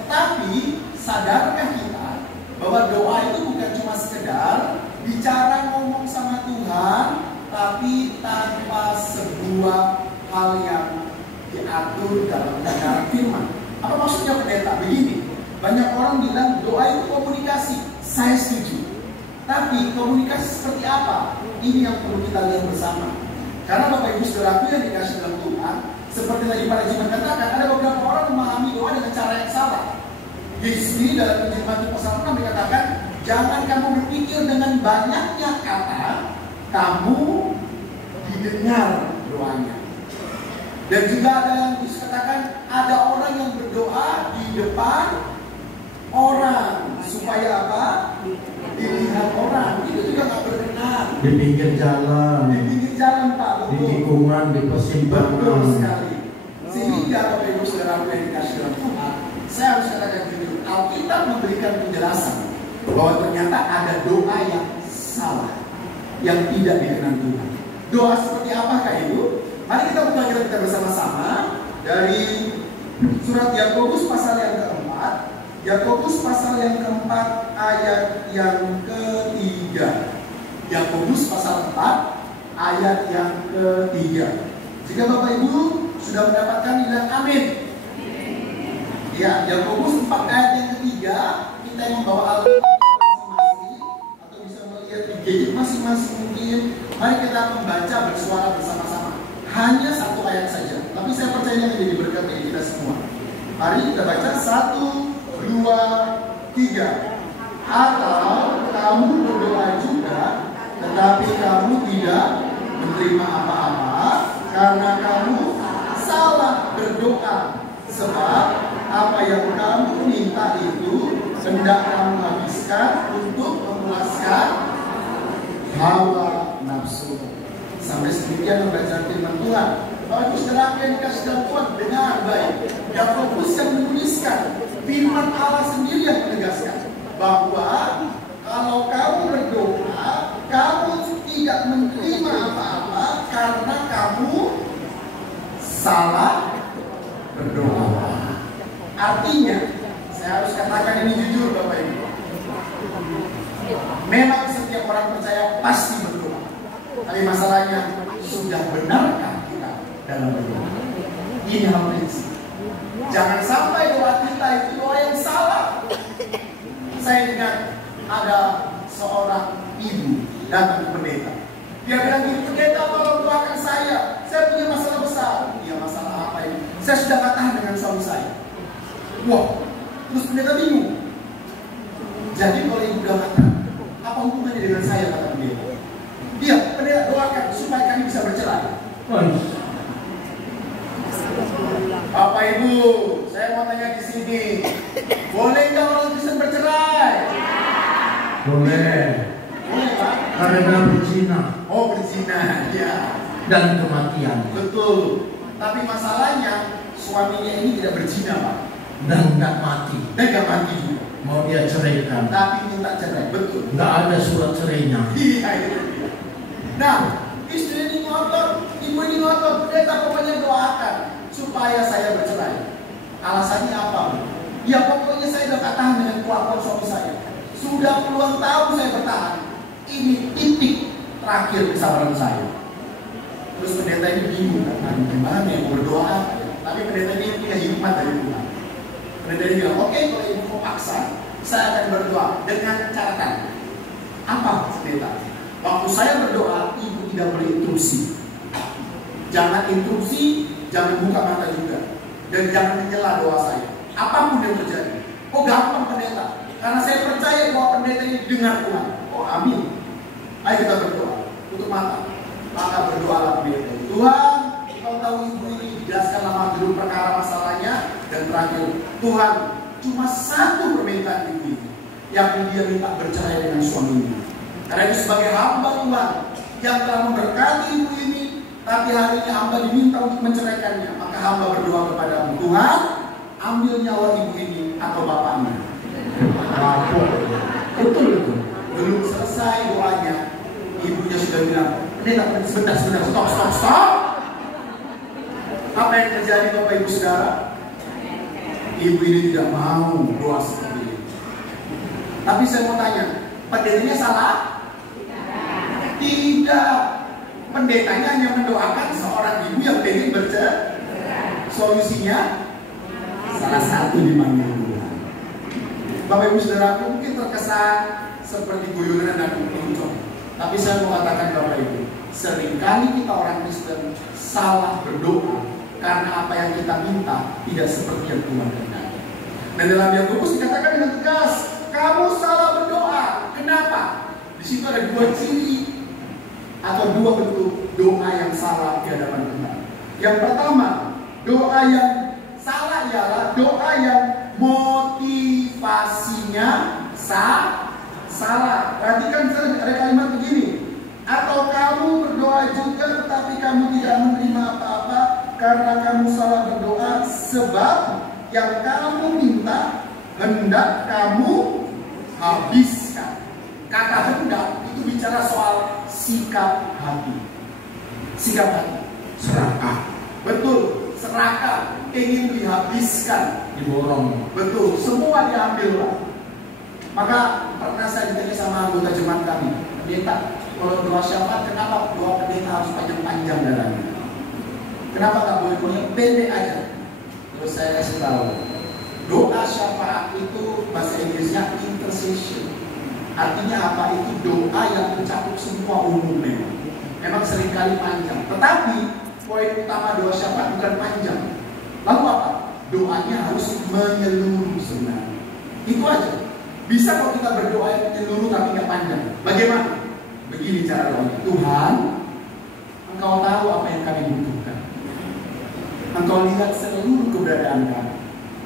Tapi sadarkah kita bahwa doa itu bukan cuma sekedar bicara ngomong sama Tuhan, tapi tanpa sebuah hal yang diatur dalam firman. Apa maksudnya pendeta? Begini, banyak orang bilang doa itu komunikasi. Saya setuju. Tapi komunikasi seperti apa? Ini yang perlu kita lihat bersama. Karena Bapak Ibu Saudaraku yang dikasih dalam Tuhan, seperti tadi Pak Jiman katakan, ada beberapa orang memahami doa dengan cara yang salah. Yesus sendiri dalam Injil Matius pasal 6 dikatakan, jangan kamu berpikir dengan banyaknya kata, kamu didengar doanya. Dan juga ada yang dikatakan, ada orang yang berdoa di depan orang. Supaya apa? Dilihat orang. Itu juga nggak berkenan. Di pinggir jalan. Di pinggir jalan, Pak. Betul. Di tikungan, di persimpangan. Betul sekali. Sehingga Bapak Ibu Saudara yang dikasih dalam Tuhan, saya harus katakan jujur, Alkitab memberikan penjelasan bahwa ternyata ada doa yang salah, yang tidak dikenan Tuhan. Doa seperti apakah itu? Mari kita buka kita bersama-sama dari surat Yakobus pasal yang keempat. Yakobus pasal yang keempat ayat yang ketiga. Yakobus pasal 4 ayat yang ketiga. Jika Bapak Ibu sudah mendapatkan, bilang amin. Ya, Yakobus 4 ayat yang ketiga. Kita yang membawa Alkitab masing-masing atau bisa melihat di gadget masing-masing mungkin. Mari kita membaca bersuara bersama-sama. Hanya satu ayat saja, tapi saya percaya ini menjadi berkat bagi kita semua. Mari kita baca 1, 2, 3. Atau kamu berdoa juga, tetapi kamu tidak menerima apa-apa karena kamu salah berdoa. Sebab apa yang kamu minta itu hendak kamu habiskan untuk memuaskan hawa nafsu. Sampai sedemikian membaca firman Tuhan. Bapak Ibu Saudara yang dikasih dalam Tuhan, dengar baik. Yakobus yang menuliskan, firman Allah sendiri yang menegaskan bahwa kalau kamu berdoa, kamu tidak menerima apa-apa karena kamu salah berdoa. Artinya, saya harus katakan ini jujur Bapak Ibu. Memang setiap orang percaya pasti berdoa. Tapi masalahnya, sudah benarkah kita dalam berdoa? Ini hal prinsip. Jangan sampai doa kita itu doa yang salah. Saya ingat ada seorang ibu datang ke pendeta. Dia bilang gini, pendeta tolong doakan saya punya masalah besar. Iya, masalah apa ini? Saya sudah gak tahan dengan suami saya. Wah, terus pendeta bingung. Jadi kalau ibu udah kata, apa hubungannya dengan saya, kata pendeta? Dia, pendeta doakan supaya kami bisa bercerai. Bapak Ibu, saya mau tanya di sini, boleh nggak orang Kristen bercerai? Boleh. Boleh Pak? Karena berzina. Oh, berzina, ya. Dan kematian. Betul. Tapi masalahnya suaminya ini tidak berzina Pak. Dan nggak mati. Dan nggak mati juga. Mau dia ceraikan. Tapi minta cerai, betul. Nggak ada surat cerainya. Iya itu. Nah, istri ini ngotot, ibu ini ngotot, pendeta pokoknya doakan supaya saya bercerai. Alasannya apa? Ya pokoknya saya udah tahan dengan kelakuan suami saya. Sudah puluhan tahun saya bertahan. Ini titik terakhir kesabaran saya. Terus pendeta ini bingung kan, gimana ya berdoa? Tapi pendeta ini punya hikmat dari Tuhan. Pendeta ini bilang, oke, kalau ibu mau paksa, saya akan berdoa dengan catatan. Apa pendeta? Waktu saya berdoa, ibu tidak boleh intrusi. Jangan intrusi, jangan buka mata juga. Dan jangan menyela doa saya. Apapun yang terjadi. Oh gampang pendeta. Karena saya percaya bahwa pendeta ini dengar Tuhan. Oh amin. Ayo kita berdoa. Tutup mata. Maka berdoalah pendeta. Tuhan, kau tahu ibu ini dijelaskan lama dulu perkara masalahnya. Dan terakhir, Tuhan, cuma satu permintaan ibu ini. Yang dia minta bercerai dengan suaminya. Karena itu sebagai hamba Tuhan yang telah memberkati ibu ini, tapi hari ini hamba diminta untuk menceraikannya. Maka hamba berdoa kepada Tuhan, ambil nyawa ibu ini atau bapaknya. Betul itu. Belum selesai doanya, ibunya sudah bilang, sebentar, stop. Apa yang terjadi Bapak Ibu Saudara? ibu ini tidak mau doa seperti itu. Tapi saya mau tanya, pendetanya salah? Tidak. Pendetanya hanya mendoakan seorang ibu yang pengen bercerai. Solusinya salah satu dipanggil Tuhan. Bapak Ibu Saudara, mungkin terkesan seperti guyonan dan meluncur. Tapi saya mau katakan Bapak Ibu, seringkali kita orang Kristen salah berdoa karena apa yang kita minta tidak seperti yang Tuhan kehendaki. Dan dalam Yakobus dikatakan dengan tegas, kamu salah berdoa. Kenapa? Di situ ada dua ciri atau dua bentuk doa yang salah di hadapan Tuhan. Yang pertama, doa yang salah ialah doa yang motivasinya salah. Perhatikan ada kalimat begini. Atau kamu berdoa juga tetapi kamu tidak menerima apa-apa karena kamu salah berdoa, sebab yang kamu minta hendak kamu habiskan. Kata hendak itu bicara soal sikap hati. Sikap hati. Serakah. Betul, serakah, ingin dihabiskan, Diborong. betul, semua diambil lah. Maka pernah saya ditanya sama anggota jemaat kami, pendeta, kalau doa syafaat kenapa doa pendeta harus panjang-panjang dalamnya? Kenapa nggak boleh doanya pendek aja? Terus saya kasih tahu, doa syafaat itu bahasa Inggrisnya intercession. Artinya apa? Itu doa yang mencakup semua umum memang. Memang seringkali panjang, tetapi poin utama doa syafaat bukan panjang. Lalu apa? Doanya harus menyeluruh sebenarnya. Itu aja. Bisa kalau kita berdoa yang menyeluruh tapi nggak panjang. Bagaimana? Begini cara doa. Tuhan, Engkau tahu apa yang kami butuhkan. Engkau lihat seluruh keberadaan kami.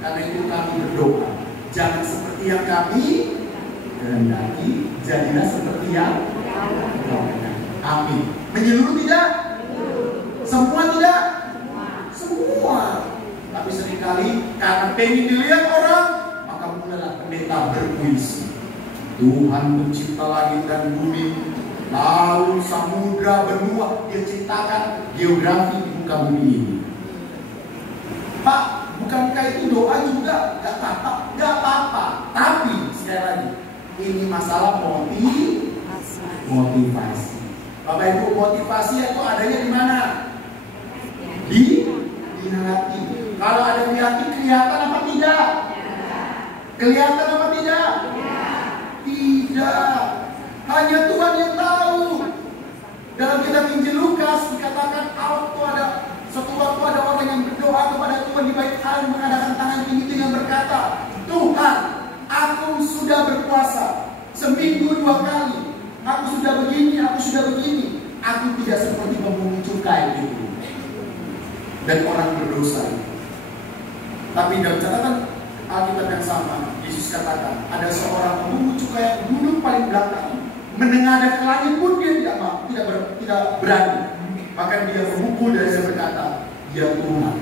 Karena itu kami berdoa. Jangan seperti yang kami kehendaki, jadilah seperti yang Engkau kehendaki. Amin. Menyeluruh tidak? Semua tidak? Semua. Tapi seringkali karena pengen dilihat orang, maka mulailah pendeta berpuisi. Tuhan mencipta langit dan bumi, laut, samudra, benua. Dia ciptakan geografi di muka bumi ini. Pak, bukankah itu doa juga? Gak apa-apa, gak apa-apa. Tapi sekali lagi, ini masalah motivasi. Bapak Ibu, motivasi itu adanya di mana? Di hati. Kalau ada di hati, kelihatan apa tidak? Kelihatan apa tidak? Tidak. Hanya Tuhan yang tahu. Dalam kitab Injil Lukas dikatakan suatu waktu ada orang yang berdoa kepada Tuhan di bait Allah, mengadakan tangan tinggi dengan berkata, Tuhan, aku sudah berpuasa seminggu 2 kali. Aku sudah begini. Aku tidak seperti pemungut cukai itu. Dan orang berdosa. Tapi dalam catatan Alkitab yang sama, Yesus katakan ada seorang pemungut cukai yang duduk paling belakang, menengadah ke langit pun dia tidak berani. Bahkan dia memukul dan dia berkata, ya Tuhan,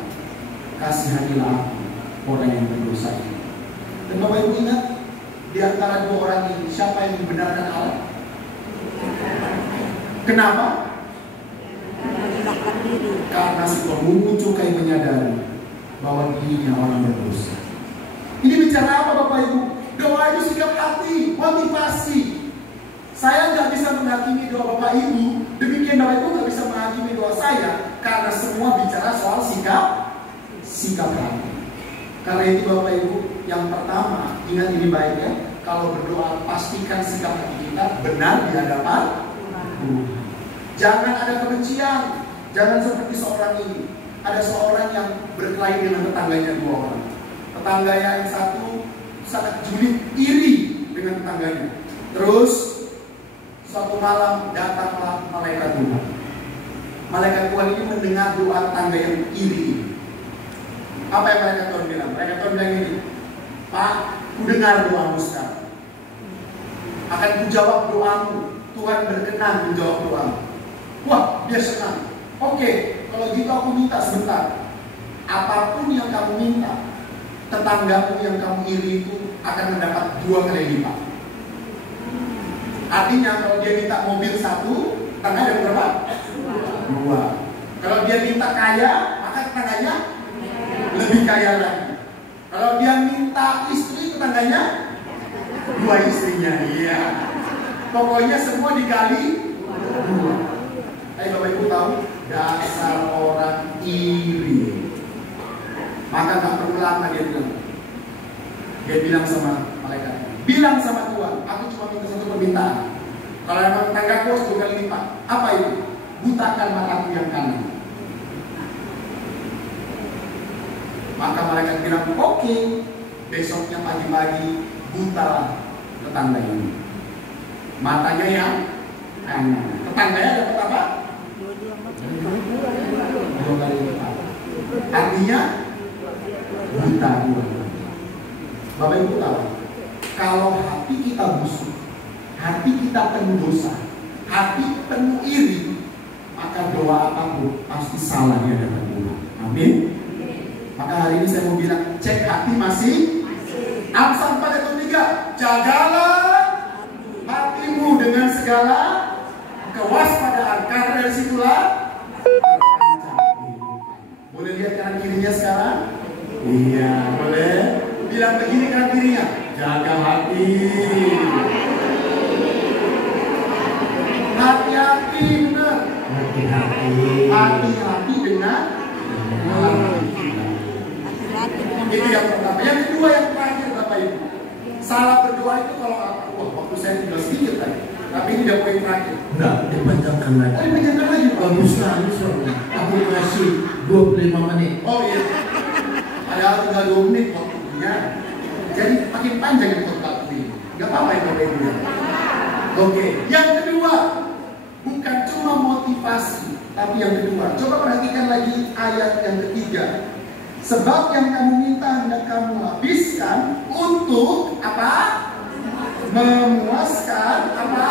kasihanilah aku, orang yang berdosa ini. Dan Bapak Ibu ingat, di antara dua orang ini siapa yang membenarkan Allah? Kenapa? Karena si pemungut cukai menyadari bahwa dirinya orang berdosa. Ini bicara apa Bapak Ibu? Doa itu sikap hati, motivasi. Saya nggak bisa menghakimi doa Bapak Ibu, demikian Bapak Ibu nggak bisa menghakimi doa saya, karena semua bicara soal sikap hati. Karena itu Bapak Ibu, yang pertama, ingat ini baik ya, kalau berdoa pastikan sikap hati kita benar di hadapan Tuhan. Jangan ada kebencian. Jangan seperti seorang ini. Ada seorang yang berkelahi dengan tetangganya 2 orang. Tetangga yang satu sangat julid, iri dengan tetangganya. Terus suatu malam datanglah malaikat Tuhan. Malaikat Tuhan ini mendengar doa tetangga yang iri. Apa yang malaikat Tuhan bilang? Malaikat Tuhan bilang ini, Pak, ku dengar doamu sekarang. Akan ku jawab doamu. Tuhan berkenan menjawab doamu. Wah, dia senang. Oke, kalau gitu aku minta sebentar. Apapun yang kamu minta, tetanggamu yang kamu iri itu akan mendapat 2 kali lipat. Artinya kalau dia minta mobil 1, tetangga ada berapa? 2. Kalau dia minta kaya, maka tetangganya lebih kaya lagi. Kalau dia minta istri, tetangganya 2 istrinya. Iya. Pokoknya semua dikali 2. Bapak Ibu tahu, dasar orang iri. Maka gak perlu lama dia bilang. Dia bilang sama malaikat, bilang sama Tuhan, aku cuma minta satu permintaan. Kalau emang tetanggaku harus 2 kali lipat. Apa itu? Butakan mataku yang kanan. Maka malaikat bilang, oke. Besoknya pagi-pagi buta tetangga ini. Matanya yang kanan. Tetangganya dapat apa? 2 kali lipat. Artinya buta 2. Bapak Ibu tahu, kalau hati kita busuk, hati kita penuh dosa, hati penuh iri, maka doa apapun pasti salah di hadapan Tuhan. Amin. Maka hari ini saya mau bilang, cek hati masih. Amsal 4 ayat 3, jagalah hatimu dengan segala kewaspadaan, karena dari situlah terpanjang kehidupan. Boleh lihat kanan kirinya sekarang? Iya, boleh. Bilang begini kanan kirinya, jaga hati. Hati-hati, benar. Hati-hati dengan hati. Itu yang pertama. Yang kedua, yang terakhir Bapak Ibu, salah berdoa itu kalau waktu saya tinggal sedikit tadi. Tapi ini udah poin terakhir. Enggak, dipanjangkan lagi. Oh, dipanjangkan lagi. Bagus sekali soalnya. Aku kasih 25 menit. Oh iya. Padahal tinggal 2 menit waktunya. Jadi makin panjang itu waktu ini. Gak apa-apa ya Bapak Ibu. Oke. Yang kedua, bukan cuma motivasi, tapi yang kedua. Coba perhatikan lagi ayat yang ketiga. Sebab yang kamu minta hendak kamu habiskan untuk apa? Memuaskan apa?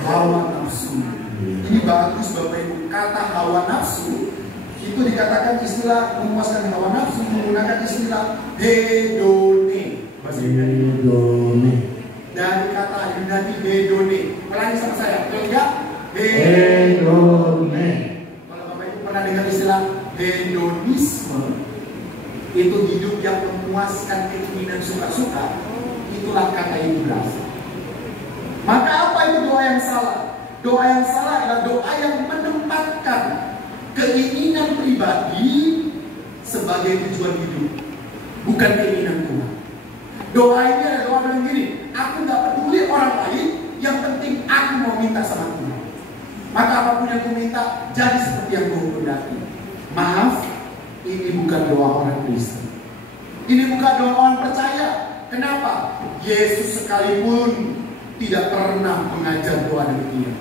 Hawa nafsu. Ini bagus Bapak Ibu. Kata hawa nafsu itu dikatakan istilah memuaskan hawa nafsu menggunakan istilah hedone. Hedone. Dari kata Yunani hedone. Ulangi sama saya. Kalau enggak hedone. Kalau Bapak Ibu pernah dengar istilah hedonisme, itu hidup yang memuaskan keinginan suka-suka, itulah kata itu berasal. Maka apa itu doa yang salah? Doa yang salah adalah doa yang menempatkan keinginan pribadi sebagai tujuan hidup, bukan keinginan Tuhan. Doa ini adalah doa yang gini, aku gak peduli orang lain, yang penting aku mau minta sama Tuhan. Maka apapun yang aku minta, jadi seperti yang Tuhan kehendaki. Maaf, ini bukan doa orang Kristen. Ini bukan doa orang percaya. Kenapa? Yesus sekalipun tidak pernah mengajar doa demikian.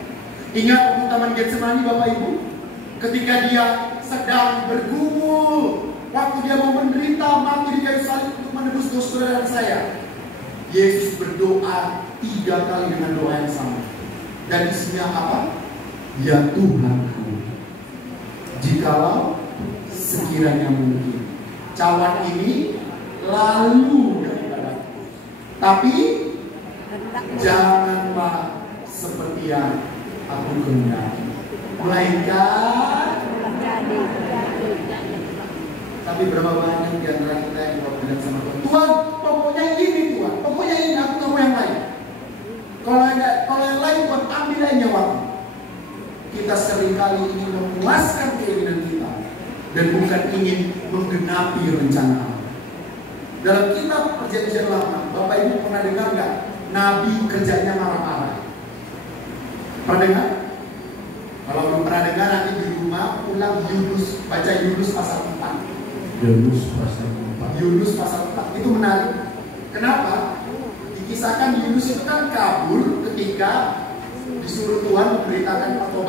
Ingat waktu Taman Getsemani Bapak Ibu, ketika dia sedang bergumul, waktu dia mau menderita mati di kayu salib untuk menebus dosa saya, Yesus berdoa 3 kali dengan doa yang sama. Dan isinya apa? Ya Tuhanku, jikalau sekiranya mungkin cawan ini lalu daripadaku, tapi janganlah seperti yang aku kehendaki, melainkan. Tapi berapa banyak di antara kita yang bilang sama Tuhan, Tuhan pokoknya ini, Tuhan pokoknya ini, aku nggak mau yang lain. Kalau yang lain Tuhan ambil aja nyawaku. Kita seringkali ingin memuaskan keinginan kita dan bukan ingin menggenapi rencana Allah. Dalam kitab Perjanjian Lama, Bapak Ibu pernah dengar nggak Nabi kerjanya marah-marah? Pernah dengar? Kalau belum pernah dengar, nanti di rumah ulang Yunus, baca Yunus pasal 4. Yunus pasal 4. Yunus pasal 4 itu menarik. Kenapa? Dikisahkan Yunus itu kan kabur ketika disuruh Tuhan memberitakan atau